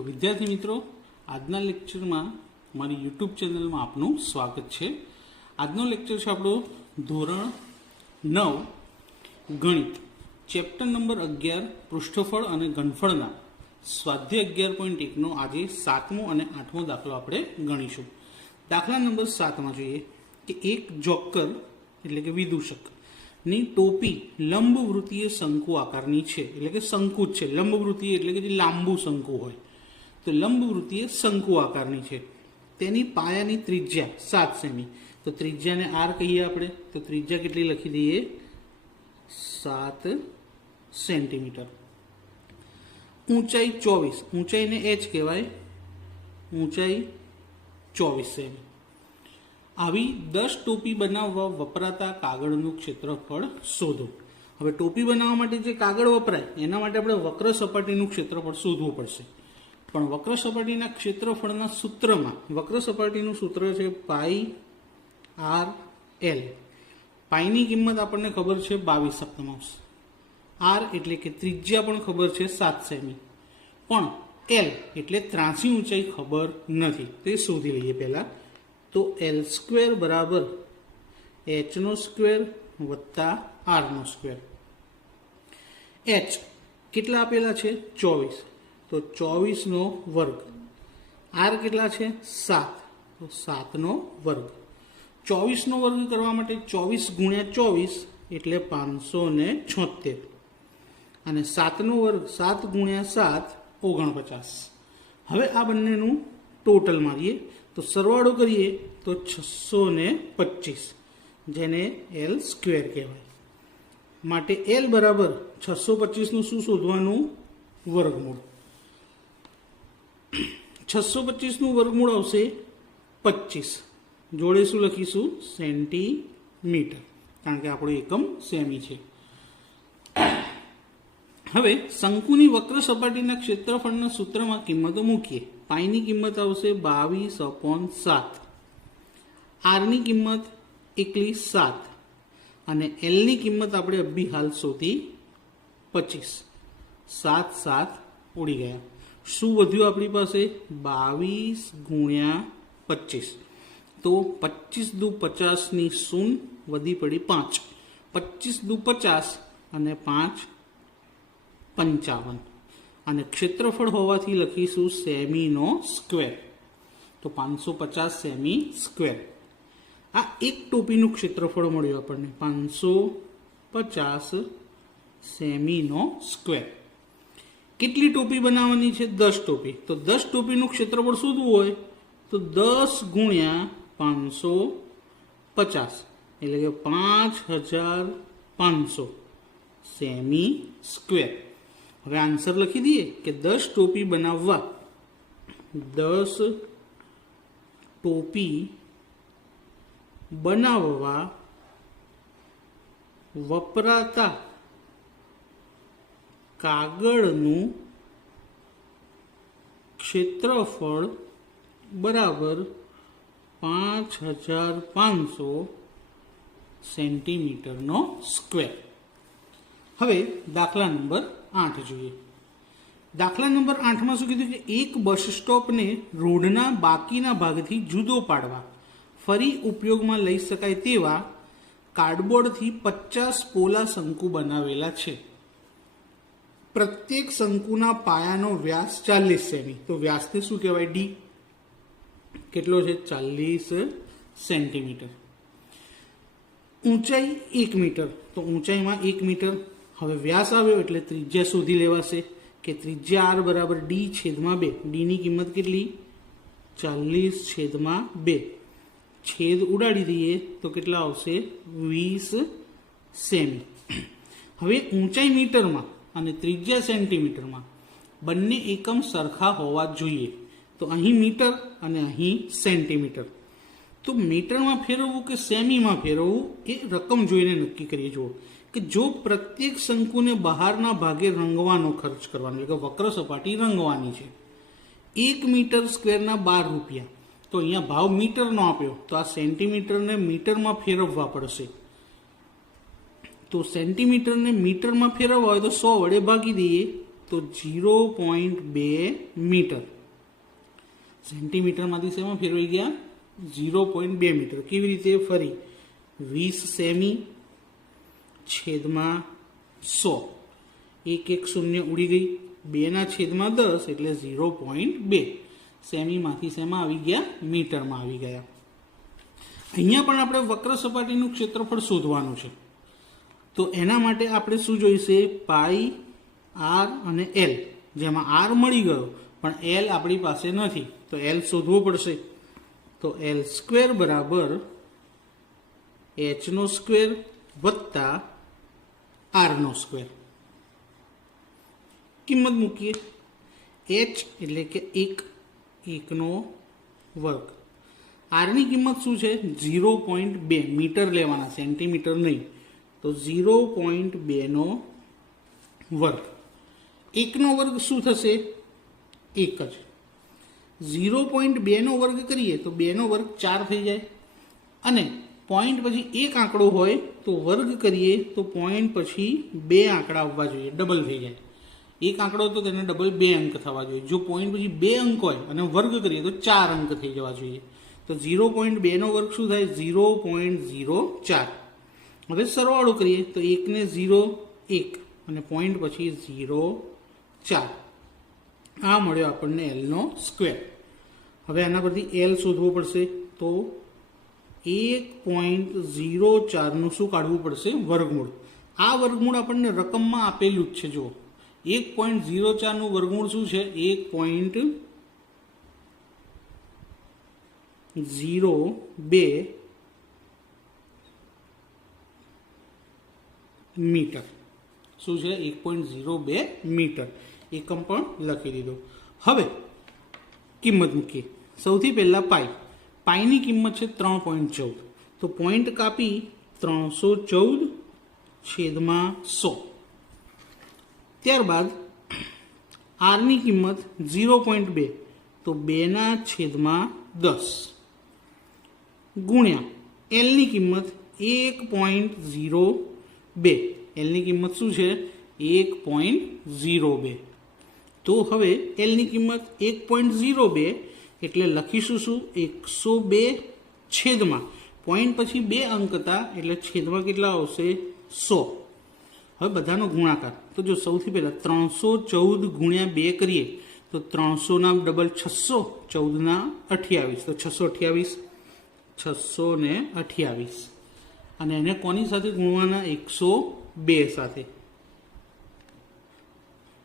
તો વિદ્યાર્થી મિત્રો, આજના લેક્ચરમાં મારી યુટ્યુબ ચેનલમાં આપનું સ્વાગત છે. આજનો લેક્ચર છે આપણો ધોરણ 9 ગણિત, ચેપ્ટર નંબર 11 પૃષ્ઠફળ અને ઘનફળના સ્વાધ્યાય 11.1નો આજે 7મો અને 8મો દાખલો આપણે ગણીશું. દાખલા નંબર 7માં જોઈએ કે એક જોકર એટલે કે વિદૂષક ની ટોપી લંબવૃત્તીય શંકુ આકારની છે, એટલે કે શંકુ જ છે. લંબવૃત્તીય એટલે કે જે લાંબુ શંકુ હોય, તો લંબવૃત્તીય શંકુ આકારની છે. તેની પાયાની ત્રિજ્યા 7 સેમી. તો ત્રિજ્યાને આર કહીએ આપણે, તો ત્રિજ્યા કેટલી લખી દઈએ? 7 સેન્ટીમીટર. ઊંચાઈ 24, ઊંચાઈને h કહેવાય, ઊંચાઈ 24 સેમી. આવી 10 ટોપી બનાવવા વપરાતા કાગળનું ક્ષેત્રફળ શોધો. હવે ટોપી બનાવવા માટે જે કાગળ વપરાય એના માટે આપણે વક્ર સપાટીનું ક્ષેત્રફળ શોધવું પડશે. પણ વક્ર સપાટીના ક્ષેત્રફળના સૂત્રમાં, વક્ર સપાટીનું સૂત્ર છે પાઈ આર એલ. પાઈની કિંમત આપણને ખબર છે 22 સપ્તમાંશ. આર એટલે કે ત્રિજ્યા પણ ખબર છે 7 સેમી, પણ એલ એટલે ત્રાસી ઊંચાઈ ખબર નથી. તે શોધી લઈએ પહેલા. તો એલ સ્ક્વેર બરાબર h નો સ્ક્વેર વત્તા r નો સ્ક્વેર. h કેટલા આપેલા છે? 24, તો 24 નો વર્ગ. r કેટલા છે? 7, તો 7 નો વર્ગ. 24 નો વર્ગ કરવા માટે 24 ગુણ્યા 24 એટલે 576, અને 7 નો વર્ગ 7 ગુણ્યા 7 49. હવે આ બંનેનું ટોટલ મારીએ તો સરવાળો કરીએ તો 625, જેને એલ સ્ક્વેર કહેવાય. માટે એલ બરાબર 625નું શું શોધવાનું? વર્ગમૂળ. 625નું વર્ગમૂળ આવશે 25. જોડે શું લખીશું? સેન્ટીમીટર, કારણ કે આપણો એકમ સેમી છે. હવે શંકુની વક્ર સપાટીના ક્ષેત્રફળના સૂત્રમાં કિંમતો મૂકીએ. પાઈની કિંમત આવશે 22/7, આરની કિંમત એકલી 7, અને એલની કિંમત આપણે અભી હાલ શોધી 25. 7 7 ઉડી ગયા. શું વધ્યું આપણી પાસે? 22 ગુણ્યા 25. તો 25 દુ 50 ની શૂન વધી પડી 5. 25 દુ 50 અને 5 55, અને ક્ષેત્રફળ હોવાથી લખીશું સેમીનો સ્ક્વેર. તો 550 સેમી સ્ક્વેર. આ એક ટોપીનું ક્ષેત્રફળ મળ્યું આપણને, 550 સેમીનો સ્ક્વેર. કેટલી ટોપી બનાવવાની છે? 10 ટોપી. તો 10 ટોપીનું ક્ષેત્રફળ શોધવું હોય તો 10 ગુણ્યા 550 એટલે કે 5500 સેમી સ્ક્વેર. હવે આન્સર લખી દઈએ કે 10 ટોપી બનાવવા, 10 ટોપી બનાવવા વપરાતા કાગળનું ક્ષેત્રફળ બરાબર 5500 સેન્ટીમીટરનો સ્ક્વેર. હવે દાખલા નંબર 8 જોઈએ. દાખલા નંબર 8માં શું કીધું કે એક બસ સ્ટોપને રોડના બાકીના ભાગથી જુદો પાડવા ફરી ઉપયોગમાં લઈ શકાય તેવા કાર્ડબોર્ડથી 50 પોલા શંકુ બનાવેલા છે. પ્રત્યેક શંકુના પાયાનો વ્યાસ 40 સેમી. તો વ્યાસને શું કહેવાય? ડી. કેટલો છે? 40 સેન્ટીમીટર. ઊંચાઈ 1 મીટર. તો ઊંચાઈમાં 1 મીટર. હવે વ્યાસ આવ્યો એટલે ત્રિજ્યા શોધી લેવાશે કે ત્રિજ્યા આર બરાબર ડી છેદમાં 2. ડીની કિંમત કેટલી? 40/2. છેદ ઉડાડી દઈએ તો કેટલા આવશે? 20 સેમી. હવે ઊંચાઈ મીટરમાં અને ત્રિજ્યા સેન્ટીમીટરમાં બંને એકમ સરખા હોવા જોઈએ. તો અહીં મીટર અને અહીં સેન્ટીમીટર. તો મીટરમાં ફેરવવું કે સેમીમાં ફેરવવું એ રકમ જોઈને નક્કી કરીએ. જુઓ કે જો પ્રત્યેક શંકુને બહારના ભાગે રંગવાનો ખર્ચ કરવાનો, એટલે કે વક્ર સપાટી રંગવાની છે, 1 મીટર સ્ક્વેરના 12 રૂપિયા. તો અહીંયા ભાવ મીટરનો આપ્યો, તો આ સેન્ટીમીટરને મીટરમાં ફેરવવા પડશે. તો સેન્ટીમીટરને મીટરમાં ફેરવવા હોય તો 100 વડે ભાગી દઈએ તો 0.2 મીટર. સેન્ટીમીટરમાંથી શેમાં ફેરવાઈ ગયા? 0.2 મીટર. કેવી રીતે? ફરી 20 સેમી છેદમાં 100. એક શૂન્ય ઉડી ગઈ. 2/10 એટલે 0.2. સેમીમાંથી શેમાં આવી ગયા? મીટરમાં આવી ગયા. અહીંયા પણ આપણે વક્ર સપાટીનું ક્ષેત્રફળ શોધવાનું છે. તો એના માટે આપણે શું જોઈશે? પાઈ, આર અને એલ. જેમાં આર મળી ગયો પણ એલ આપણી પાસે નથી, તો એલ શોધવો પડશે. તો એલ સ્ક્વેર બરાબર એચનો સ્ક્વેર વત્તા આરનો સ્ક્વેર. કિંમત મૂકીએ. એચ એટલે કે 1નો વર્ગ. આરની કિંમત શું છે? 0.2 મીટર લેવાના, સેન્ટીમીટર નહીં. તો 0.2નો વર્ગ. 1નો વર્ગ શું થશે? 1 જ. 0.2નો વર્ગ કરીએ તો 2નો વર્ગ 4 થઈ જાય. અને પોઈન્ટ પછી એક આંકડો હોય તો વર્ગ કરીએ તો પોઈન્ટ પછી 2 આંકડા આવવા જોઈએ, ડબલ થઈ જાય. એક આંકડો તો તેને ડબલ 2 અંક થવા જોઈએ. જો પોઈન્ટ પછી 2 અંક હોય અને વર્ગ કરીએ તો 4 અંક થઈ જવા જોઈએ. તો 0.2નો વર્ગ શું થાય? 0.04. હવે સરવાળો કરીએ તો 1 ને 0 1 અને પોઈન્ટ પછી 0 4. આ મળ્યો આપણને એલનો સ્ક્વેર. હવે આના પરથી એલ શોધવો પડશે. તો 1.04નું શું કાઢવું પડશે? વર્ગમૂળ. આ વર્ગમૂળ આપણને રકમમાં આપેલું જ છે. જુઓ, 1.04નું વર્ગમૂળ શું છે? 1.02 મીટર. શું છે? 1.02 મીટર. એકમ પણ લખી દીધો. હવે કિંમત મૂકીએ. સૌથી પહેલા પાઈની કિંમત છે 3.14. તો પોઈન્ટ કાપી 314/100. ત્યારબાદ આરની કિંમત 0.2, તો 2/10 ગુણ્યા એલની કિંમત 1.02. એલની કિંમત શું છે? 1.02. તો હવે એલની કિંમત 1.02 એટલે લખીશું શું? 102 છેદમાં પોઈન્ટ પછી 2 અંક હતા એટલે છેદમાં કેટલા આવશે? 100. હવે બધાનો ગુણાકાર. તો જો સૌથી પહેલાં 314 ગુણ્યા 2 કરીએ તો 300ના ડબલ 600, 14ના 28, તો 628. 628 અને એને કોની સાથે ગુણવાના? 102 સાથે.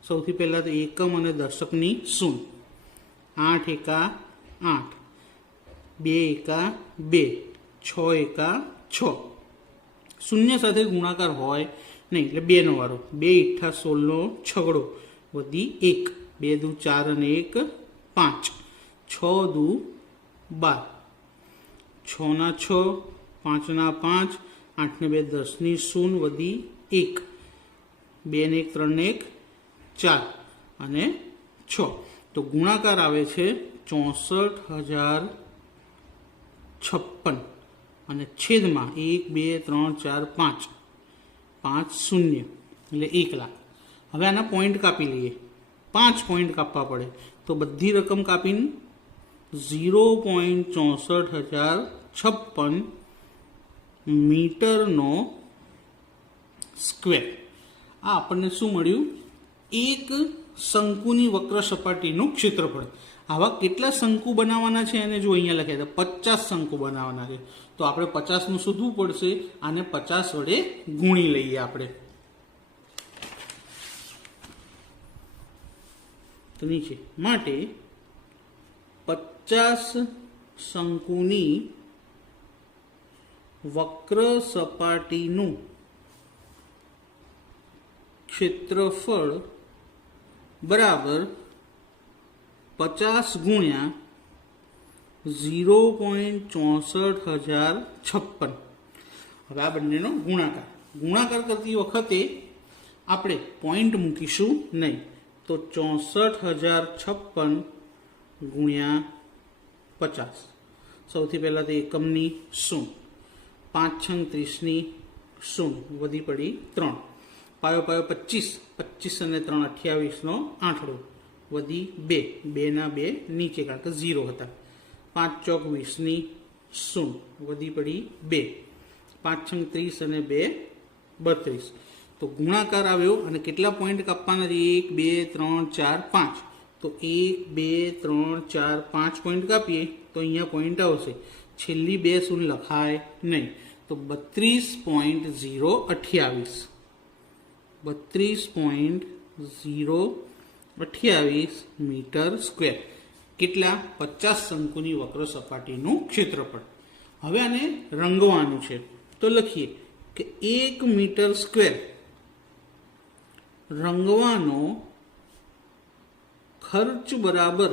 સૌથી પહેલાં તો એકમ અને દશકની શૂન્ય. 8 એકા 8, 2 એકા 2, 6 એકા 6. શૂન્ય સાથે ગુણાકાર હોય નહીં એટલે 2નો વારો. 2 ઈઠ્ઠા 16નો છગડો વધી 1. 2 દુ 4 અને 1 5. 6 દુ 12. 6 ના 6, 5 ના 5, 8 ને 2 10ની શૂન્ય વધી 1. 2 ને 1 3 ને 1 4 અને 6. તો ગુણાકાર આવે છે 64,056 અને છેદમાં 1 2 3 4 5 5 શૂન્ય એટલે 1 લાખ. હવે આના પોઈન્ટ કાપી લઈએ. 5 પોઈન્ટ કાપવા પડે તો બધી રકમ કાપીને 0.64,056 મીટરનો સ્ક્વેર. આ આપણને શું મળ્યું? એક શંકુની વક્ર સપાટીનું ક્ષેત્રફળ. આવા કેટલા શંકુ બનાવવાના છે એને જો અહીંયા લખ્યા છે 50 શંકુ બનાવવાના છે. તો આપણે 50નું શોધવું પડશે. આને 50 વડે ગુણી લઈએ આપણે. તો નીચે માટે 50 શંકુની વક્ર સપાટીનું ક્ષેત્રફળ બરાબર 50 ગુણ્યા 0.64,056. હવે આ બંનેનો ગુણાકાર કરતી વખતે આપણે પોઈન્ટ મૂકીશું નહીં. તો 64,056 ગુણ્યા 50. સૌથી પહેલાં તો એકમની શૂન્ય. 5 6 30ની શૂન્ય વધી પડી 3. પાયો પાયો 25, 25 અને 3 28નો આંઠડો, વધી 2, 2 ના 2 નીચે કારણ કે 0 હતા, 5 ચોક 20ની શૂન, વધી પડી 2, 5 છંગ 30 અને 2 32. તો ગુણાકાર આવ્યો અને કેટલા પોઈન્ટ કાપવાના છે? 1 2 3 4 5. તો 1 2 3 4 5 પોઈન્ટ કાપીએ તો અહીંયા પોઈન્ટ આવશે, છેલ્લી 2 શૂન લખાય નહીં. તો 32.028, 32.028 મીટર સ્ક્વેર. કેટલા? 50 શંકુની વક્ર સપાટીનું ક્ષેત્રફળ. હવે આને રંગવાનું છે તો લખીએ કે 1 મીટર સ્ક્વેર રંગવાનો ખર્ચ બરાબર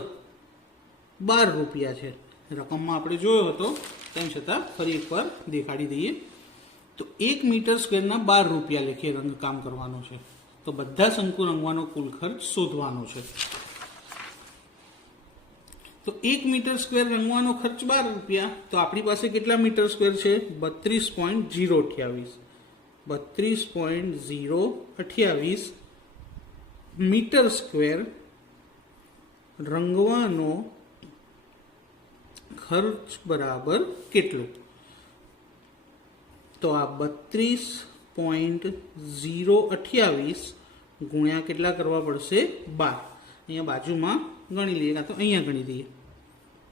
12 રૂપિયા છે. રકમમાં આપણે જોયો હતો તેમ છતાં ફરી એકવાર દેખાડી દઈએ. તો 1 મીટર સ્ક્વેરના 12 રૂપિયા લેખે રંગકામ કરવાનું છે. તો બધા શંકુ રંગવાનો કુલ ખર્ચ શોધવાનો છે. તો 1 મીટર સ્ક્વેર રંગવાનો ખર્ચ 12 રૂપિયા. તો આપણી પાસે કેટલા મીટર સ્ક્વેર છે? 32.028, 32.028 મીટર સ્ક્વેર રંગવાનો ખર્ચ બરાબર કેટલો? તો આ 32.028 ગુણ્યા કેટલા કરવા પડશે? 12. અહીંયા બાજુમાં ગણી લઈએ, કાં તો અહીંયા ગણી દઈએ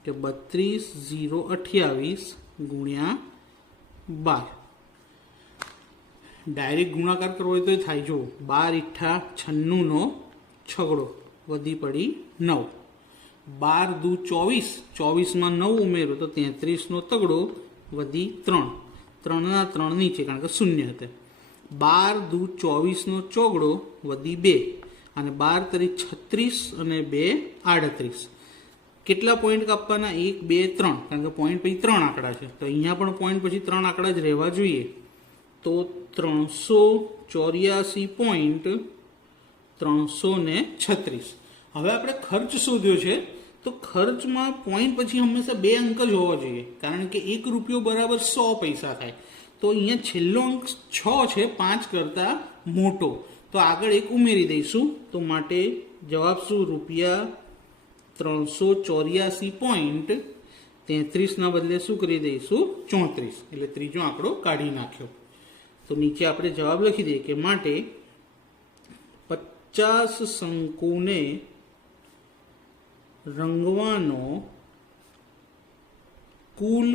કે 32.028 ગુણ્યા 12. ડાયરેક્ટ ગુણાકાર કરવો હોય તો થાય. જો 12 × 96નો છગડો, વધી પડી 9, 12 દુ 24, 24માં 9 ઉમેરો તો 33નો તગડો, વધી 3, 3ના 3 નીચે કારણ કે શૂન્ય હતા, 12 દુ 24નો ચોગડો, વધી 2, અને 12 તરી 36 અને 2 38. કેટલા પોઈન્ટ કાપવાના? 1 2 3, કારણ કે પોઈન્ટ પછી 3 આંકડા છે તો અહીંયા પણ પોઈન્ટ પછી 3 આંકડા જ રહેવા જોઈએ. તો 384.336. હવે આપણે ખર્ચ શોધ્યો છે તો ખર્ચમાં પોઈન્ટ પછી હંમેશા 2 અંક જ હોવા જોઈએ, કારણ કે 1 રૂપિયો બરાબર 100 પૈસા થાય. તો અહીંયા છેલ્લો અંક 6 છે, 5 કરતાં મોટો, તો આગળ 1 ઉમેરી દઈશું. તો માટે જવાબ શું? રૂપિયા 384.33ના બદલે શું કરી દઈશું? 34. એટલે ત્રીજો આંકડો કાઢી નાખ્યો. તો નીચે આપણે જવાબ લખી દઈએ કે માટે 50 શંકુને રંગવાનો કુલ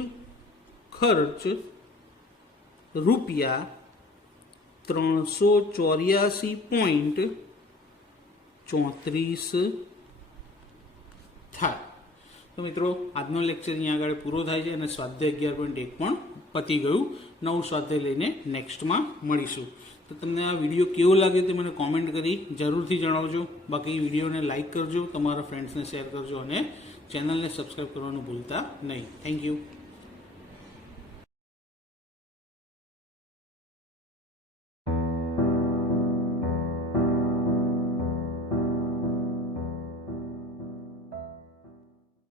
ખર્ચ રૂપિયા 384.34 થાય. તો મિત્રો આજનો લેક્ચર અહીંયા આગળ પૂરો થાય છે અને સ્વાધ્યાય 11.1 પણ પતી ગયું. નવું સ્વાધ્યાય લઈને નેક્સ્ટમાં મળીશું. તો તમને આ વિડીયો કેવો લાગે તે મને કોમેન્ટ કરી જરૂરથી જણાવજો. બાકી વિડીયોને લાઇક કરજો, તમારા ફ્રેન્ડ્સને શેર કરજો અને ચેનલને સબસ્ક્રાઈબ કરવાનું ભૂલતા નહીં. Thank you.